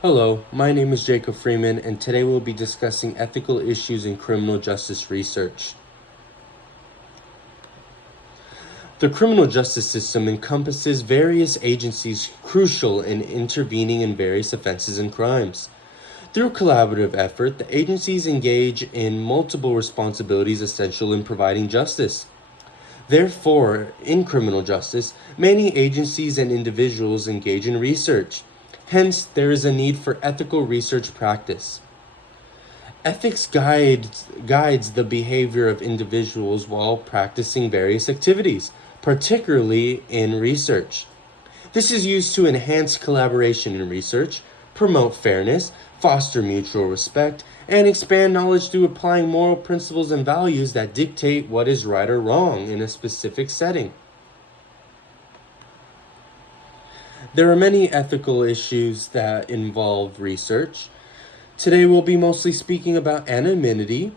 Hello, my name is Jacob Freeman, and today we'll be discussing ethical issues in criminal justice research. The criminal justice system encompasses various agencies crucial in intervening in various offenses and crimes. Through collaborative effort, the agencies engage in multiple responsibilities essential in providing justice. Therefore, in criminal justice, many agencies and individuals engage in research. Hence, there is a need for ethical research practice. Ethics guides the behavior of individuals while practicing various activities, particularly in research. This is used to enhance collaboration in research, promote fairness, foster mutual respect, and expand knowledge through applying moral principles and values that dictate what is right or wrong in a specific setting. There are many ethical issues that involve research. Today we'll be mostly speaking about anonymity,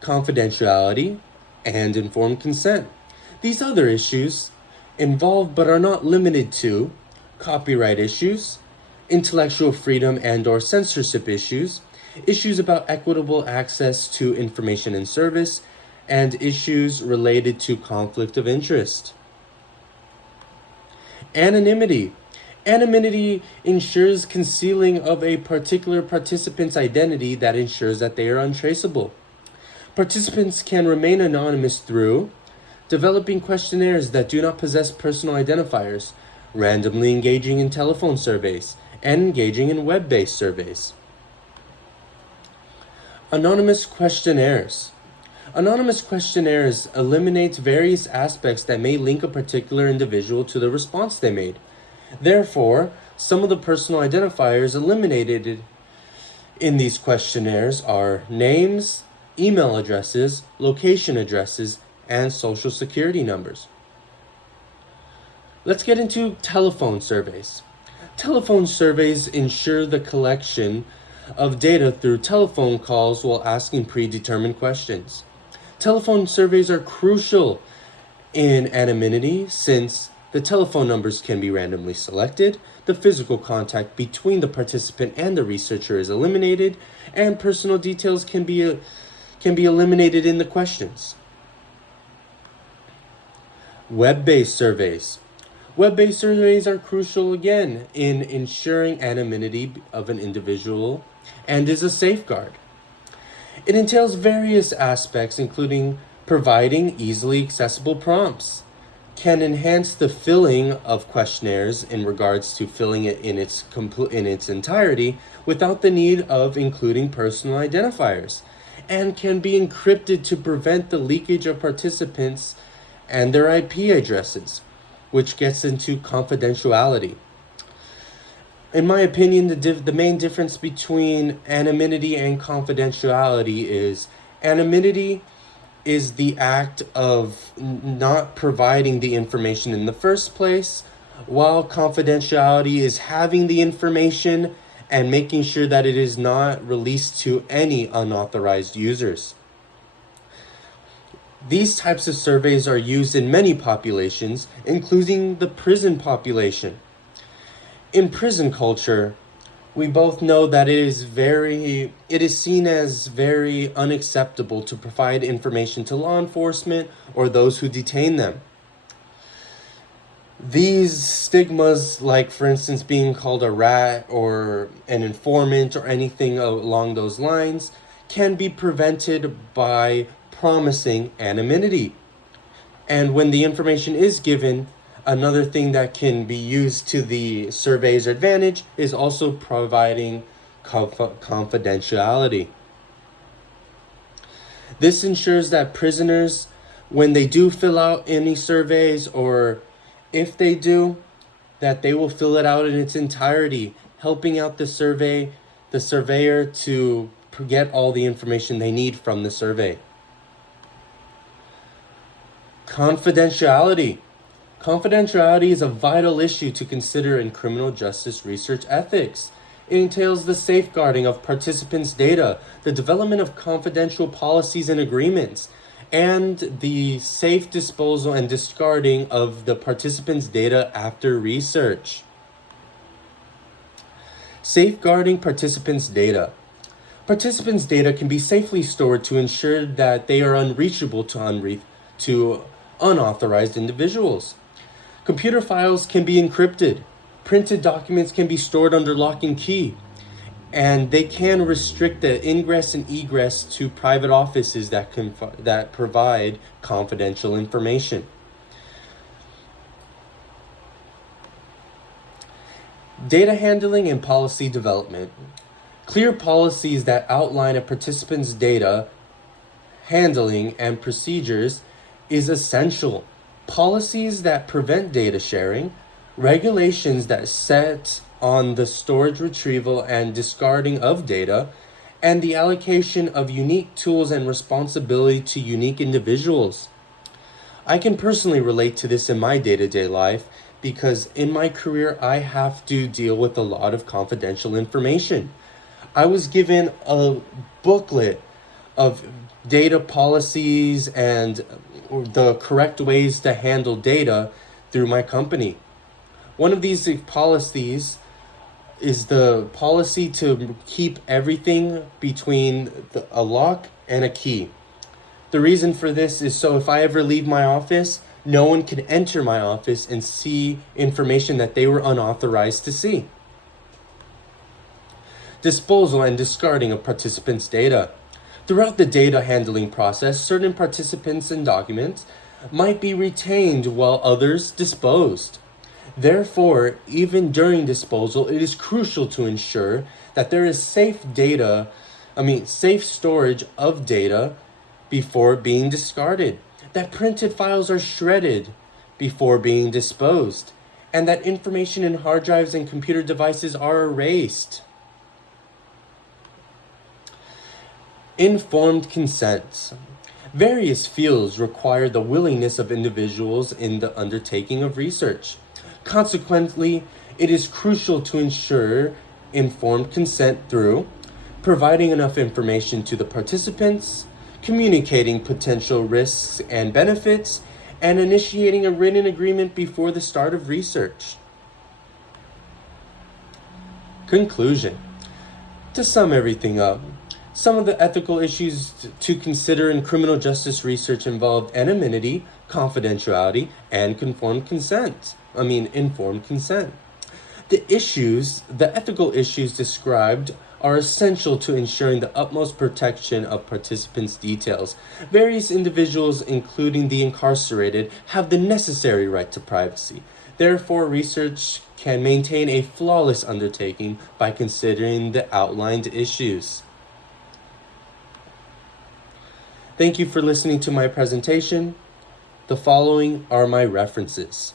confidentiality, and informed consent. These other issues involve but are not limited to copyright issues, intellectual freedom and/or censorship issues, issues about equitable access to information and service, and issues related to conflict of interest. Anonymity. Anonymity ensures concealing of a particular participant's identity that ensures that they are untraceable. Participants can remain anonymous through developing questionnaires that do not possess personal identifiers, randomly engaging in telephone surveys, and engaging in web-based surveys. Anonymous questionnaires. Anonymous questionnaires eliminate various aspects that may link a particular individual to the response they made. Therefore, some of the personal identifiers eliminated in these questionnaires are names, email addresses, location addresses, and social security numbers. Let's get into telephone surveys. Telephone surveys ensure the collection of data through telephone calls while asking predetermined questions. Telephone surveys are crucial in anonymity since the telephone numbers can be randomly selected, the physical contact between the participant and the researcher is eliminated, and personal details can be eliminated in the questions. Web-based surveys. Web-based surveys are crucial again in ensuring anonymity of an individual and is a safeguard. It entails various aspects including providing easily accessible prompts, can enhance the filling of questionnaires in regards to filling it in its entirety without the need of including personal identifiers, and can be encrypted to prevent the leakage of participants and their IP addresses, which gets into confidentiality. In my opinion, the main difference between anonymity and confidentiality is anonymity is the act of not providing the information in the first place, while confidentiality is having the information and making sure that it is not released to any unauthorized users. These types of surveys are used in many populations, including the prison population. In prison culture, we both know that it is seen as very unacceptable to provide information to law enforcement or those who detain them. These stigmas, like for instance being called a rat or an informant or anything along those lines, can be prevented by promising anonymity. And when the information is given, another thing that can be used to the survey's advantage is also providing confidentiality. This ensures that prisoners, when they do fill out any surveys, or if they do, that they will fill it out in its entirety, helping out the surveyor to get all the information they need from the survey. Confidentiality. Confidentiality is a vital issue to consider in criminal justice research ethics. It entails the safeguarding of participants' data, the development of confidential policies and agreements, and the safe disposal and discarding of the participants' data after research. Safeguarding participants' data. Participants' data can be safely stored to ensure that they are unreachable to unauthorized individuals. Computer files can be encrypted. Printed documents can be stored under lock and key. And they can restrict the ingress and egress to private offices that provide confidential information. Data handling and policy development. Clear policies that outline a participant's data handling and procedures is essential. Policies that prevent data sharing, regulations that set on the storage, retrieval, and discarding of data, and the allocation of unique tools and responsibility to unique individuals. I can personally relate to this in my day-to-day life because in my career I have to deal with a lot of confidential information. I was given a booklet of data policies and the correct ways to handle data through my company. One of these policies is the policy to keep everything between a lock and a key. The reason for this is so if I ever leave my office, no one can enter my office and see information that they were unauthorized to see. Disposal and discarding of participants' data. Throughout the data handling process, certain participants and documents might be retained while others disposed. Therefore, even during disposal, it is crucial to ensure that there is safe storage of data before being discarded, that printed files are shredded before being disposed, and that information in hard drives and computer devices are erased. Informed consent. Various fields require the willingness of individuals in the undertaking of research. Consequently, it is crucial to ensure informed consent through providing enough information to the participants, communicating potential risks and benefits, and initiating a written agreement before the start of research. Conclusion. To sum everything up, some of the ethical issues to consider in criminal justice research involve anonymity, confidentiality, and informed consent. The ethical issues described are essential to ensuring the utmost protection of participants' details. Various individuals, including the incarcerated, have the necessary right to privacy. Therefore, research can maintain a flawless undertaking by considering the outlined issues. Thank you for listening to my presentation. The following are my references.